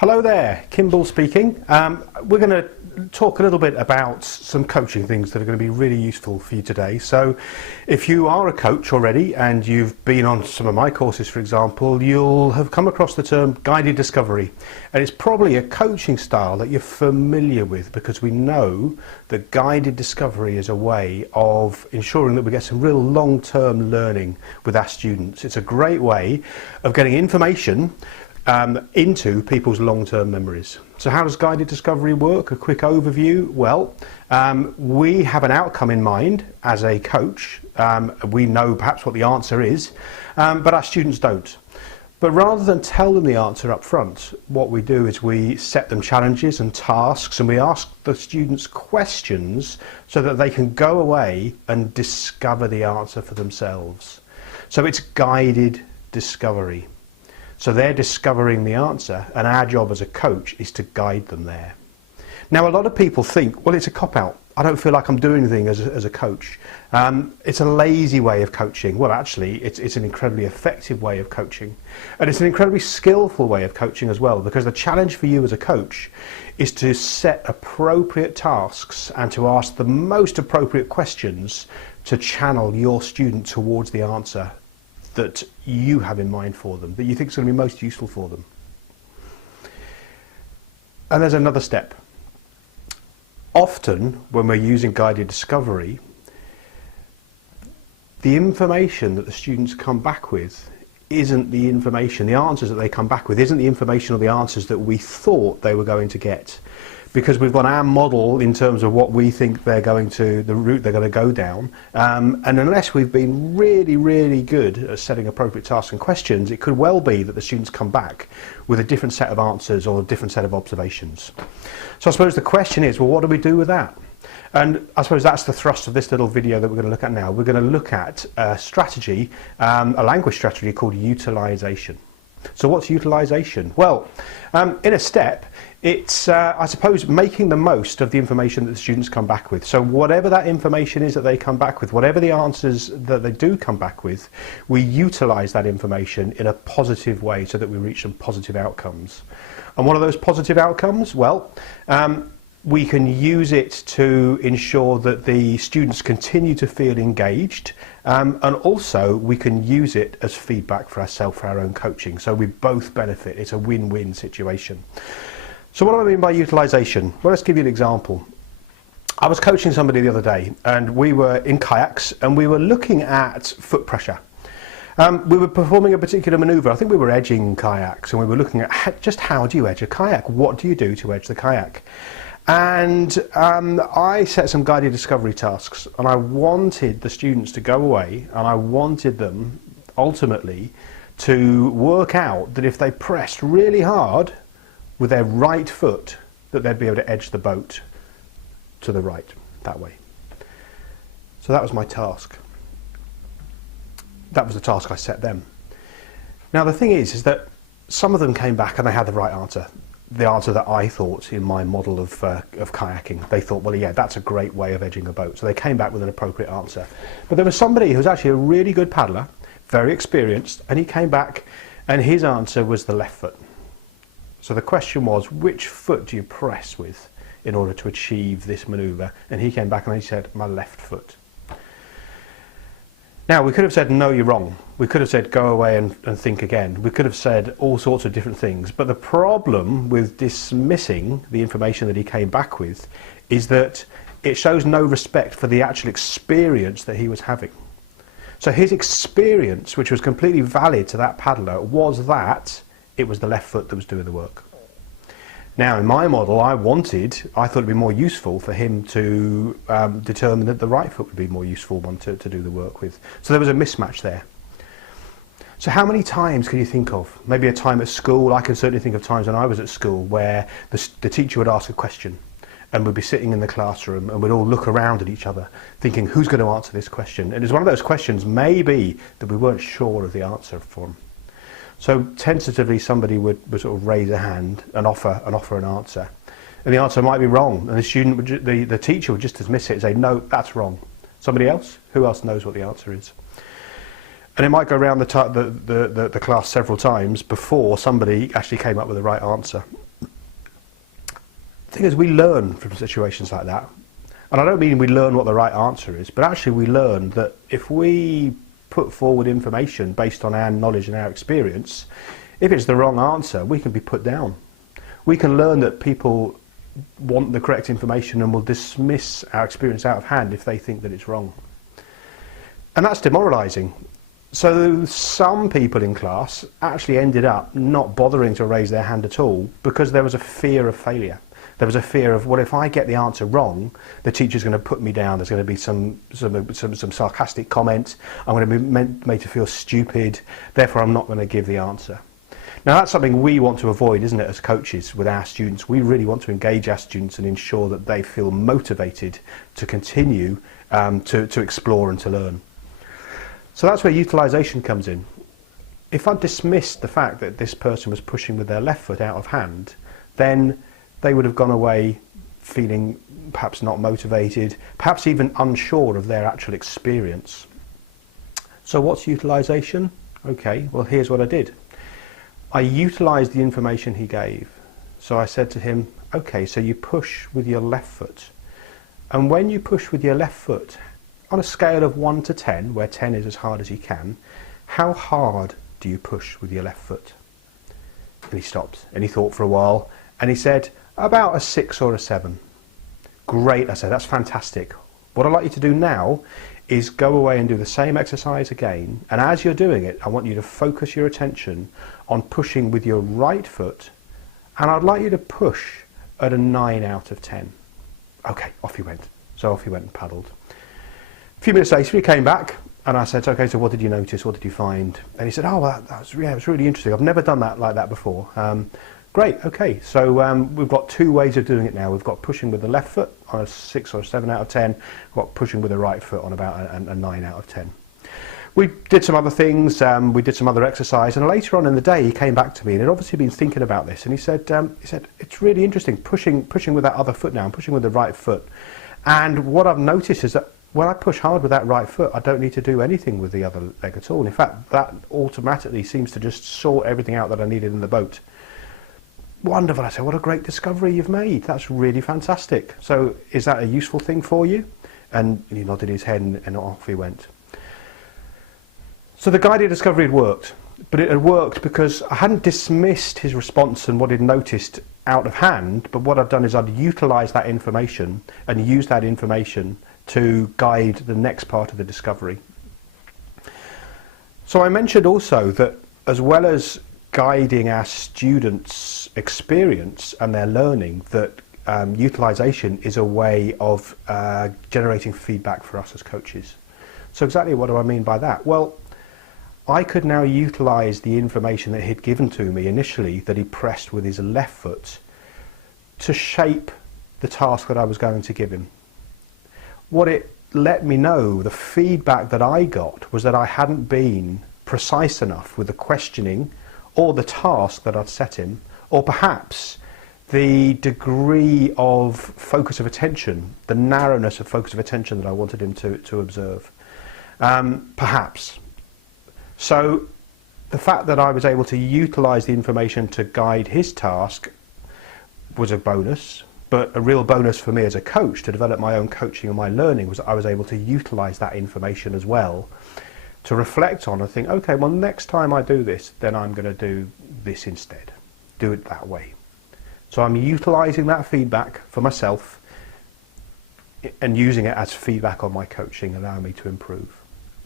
Hello there, Kimball speaking. We're going to talk a little bit about some coaching things that are going to be really useful for you today. So if you are a coach already and you've been on some of my courses, for example, you'll have come across the term guided discovery. And it's probably a coaching style that you're familiar with, because we know that guided discovery is a way of ensuring that we get some real long-term learning with our students. It's a great way of getting information into people's long-term memories. So how does guided discovery work? A quick overview. Well, we have an outcome in mind as a coach. We know perhaps what the answer is, but our students don't. But rather than tell them the answer up front, what we do is we set them challenges and tasks, and we ask the students questions so that they can go away and discover the answer for themselves. So it's guided discovery. So they're discovering the answer, and our job as a coach is to guide them there. Now, a lot of people think, well, it's a cop-out. I don't feel like I'm doing anything as a coach. It's a lazy way of coaching. Well, actually, it's an incredibly effective way of coaching. And it's an incredibly skillful way of coaching as well, because the challenge for you as a coach is to set appropriate tasks and to ask the most appropriate questions to channel your student towards the answer that you have in mind for them, that you think is going to be most useful for them. And there's another step. Often when we're using guided discovery, the information that the students come back with isn't the information, the answers that they come back with isn't the information or the answers that we thought they were going to get. Because we've got our model in terms of what we think they're going to, the route they're going to go down, and unless we've been really, really good at setting appropriate tasks and questions, it could well be that the students come back with a different set of answers or a different set of observations. So I suppose the question is, well, what do we do with that? And I suppose that's the thrust of this little video that we're going to look at now. We're going to look at a strategy, a language strategy called utilization. So what's utilization? Well, in a step, it's, I suppose, making the most of the information that the students come back with. So whatever that information is that they come back with, whatever the answers that they do come back with, we utilize that information in a positive way so that we reach some positive outcomes. And what are those positive outcomes? Well, we can use it to ensure that the students continue to feel engaged, and also we can use it as feedback for ourselves, for our own coaching. So we both benefit. It's a win-win situation. So what do I mean by utilization? Well, let's give you an example. I was coaching somebody the other day, and we were in kayaks and we were looking at foot pressure. We were performing a particular maneuver. I think we were edging kayaks, and we were looking at just how do you edge a kayak? What do you do to edge the kayak? And I set some guided discovery tasks, and I wanted the students to go away, and I wanted them ultimately to work out that if they pressed really hard with their right foot, that they'd be able to edge the boat to the right, that way. So that was my task. That was the task I set them. Now the thing is that some of them came back and they had the right answer. The answer that I thought in my model of kayaking. They thought, well, yeah, that's a great way of edging a boat. So they came back with an appropriate answer. But there was somebody who was actually a really good paddler, very experienced, and he came back and his answer was the left foot. So the question was, which foot do you press with in order to achieve this maneuver? And he came back and he said, my left foot. Now, we could have said, no, you're wrong. We could have said, go away and think again. We could have said all sorts of different things. But the problem with dismissing the information that he came back with is that it shows no respect for the actual experience that he was having. So his experience, which was completely valid to that paddler, was that it was the left foot that was doing the work. Now, in my model, I thought it'd be more useful for him to determine that the right foot would be more useful one to do the work with. So there was a mismatch there. So how many times can you think of? Maybe a time at school. I can certainly think of times when I was at school where the teacher would ask a question and we'd be sitting in the classroom and we'd all look around at each other thinking, who's going to answer this question? And it was one of those questions maybe that we weren't sure of the answer for. So tentatively somebody would sort of raise a hand and offer an answer. And the answer might be wrong, and the student would the teacher would just dismiss it and say, no, that's wrong. Somebody else? Who else knows what the answer is? And it might go around the class several times before somebody actually came up with the right answer. The thing is, we learn from situations like that. And I don't mean we learn what the right answer is, but actually we learn that if we put forward information based on our knowledge and our experience, if it's the wrong answer, we can be put down. We can learn that people want the correct information and will dismiss our experience out of hand if they think that it's wrong. And that's demoralising. So some people in class actually ended up not bothering to raise their hand at all because there was a fear of failure. There was a fear of, well, if I get the answer wrong, the teacher's going to put me down. There's going to be some sarcastic comment. I'm going to be made to feel stupid. Therefore, I'm not going to give the answer. Now, that's something we want to avoid, isn't it, as coaches with our students? We really want to engage our students and ensure that they feel motivated to continue to explore and to learn. So that's where utilisation comes in. If I dismissed the fact that this person was pushing with their left foot out of hand, then they would have gone away feeling perhaps not motivated, perhaps even unsure of their actual experience. So what's utilisation? Okay, well, here's what I did. I utilised the information he gave. So I said to him, okay, so you push with your left foot. And when you push with your left foot, on a scale of 1 to 10, where 10 is as hard as you can, how hard do you push with your left foot? And he stopped and he thought for a while and he said, about a 6 or a 7. Great, I said, that's fantastic. What I'd like you to do now is go away and do the same exercise again, and as you're doing it, I want you to focus your attention on pushing with your right foot, and I'd like you to push at a 9 out of 10. Okay, off he went. So off he went and paddled. A few minutes later he came back and I said, okay, so what did you notice, what did you find? And he said, oh, well, it was really interesting. I've never done that like that before. Great, okay, so we've got 2 ways of doing it now. We've got pushing with the left foot on a 6 or 7 out of 10. We've got pushing with the right foot on about a 9 out of 10. We did some other things, we did some other exercise, and later on in the day he came back to me and he'd obviously been thinking about this, and he said, it's really interesting, pushing with that other foot now, I'm pushing with the right foot. And what I've noticed is that when I push hard with that right foot, I don't need to do anything with the other leg at all. And in fact, that automatically seems to just sort everything out that I needed in the boat. Wonderful. I said, what a great discovery you've made. That's really fantastic. So is that a useful thing for you? And he nodded his head and off he went. So the guided discovery had worked, but it had worked because I hadn't dismissed his response and what he'd noticed out of hand, but what I'd done is I'd utilised that information and used that information to guide the next part of the discovery. So I mentioned also that as well as guiding our students' experience and their learning, that utilisation is a way of generating feedback for us as coaches. So exactly what do I mean by that? Well, I could now utilise the information that he'd given to me initially, that he pressed with his left foot, to shape the task that I was going to give him. What it let me know, the feedback that I got, was that I hadn't been precise enough with the questioning or the task that I'd set him, or perhaps the degree of focus of attention, the narrowness of focus of attention that I wanted him to observe. Perhaps. So the fact that I was able to utilise the information to guide his task was a bonus, but a real bonus for me as a coach to develop my own coaching and my learning was that I was able to utilise that information as well to reflect on and think, okay, well, next time I do this, then I'm going to do this instead. Do it that way. So I'm utilising that feedback for myself and using it as feedback on my coaching, allowing me to improve.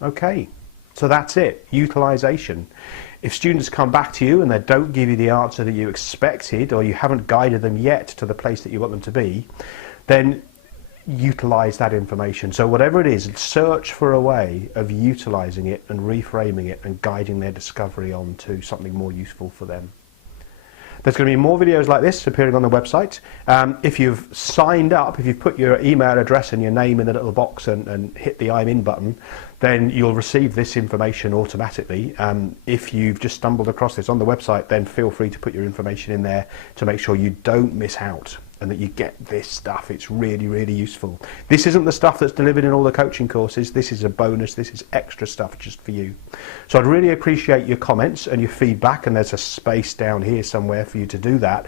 Okay, so that's it, utilisation. If students come back to you and they don't give you the answer that you expected, or you haven't guided them yet to the place that you want them to be, then utilise that information. So whatever it is, search for a way of utilising it and reframing it and guiding their discovery on to something more useful for them. There's going to be more videos like this appearing on the website. If you've signed up, if you've put your email address and your name in the little box and hit the I'm in button, then you'll receive this information automatically. If you've just stumbled across this on the website, then feel free to put your information in there to make sure you don't miss out and that you get this stuff. It's really, really useful. This isn't the stuff that's delivered in all the coaching courses. This is a bonus. This is extra stuff just for you. So I'd really appreciate your comments and your feedback, and there's a space down here somewhere for you to do that.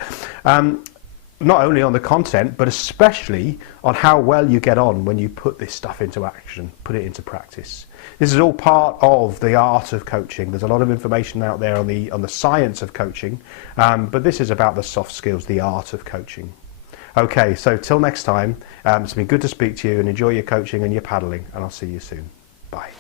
not only on the content, but especially on how well you get on when you put this stuff into action, put it into practice. This is all part of the art of coaching. There's a lot of information out there on the science of coaching, but this is about the soft skills, the art of coaching. Okay, so till next time, it's been good to speak to you, and enjoy your coaching and your paddling, and I'll see you soon. Bye.